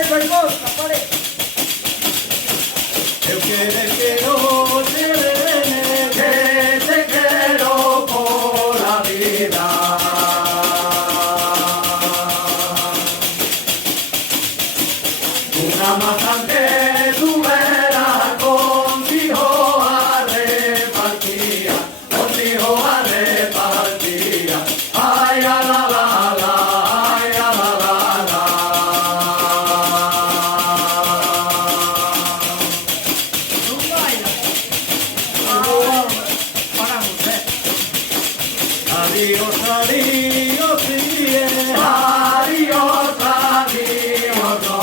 eso, irmão, pare. Eu quero te ver, que te quiero por la vida. Una maza que tu vera contigo a repartía, contigo a repartía. Ay, la la la, ay, la la la. Adiós, adiós, sí, adiós, adiós, no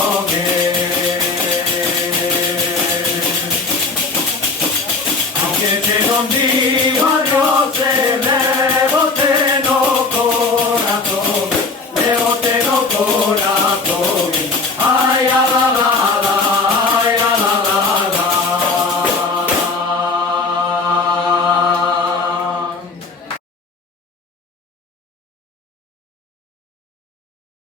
aunque te contigo adiós, le bote no corazón, le bote no corazón.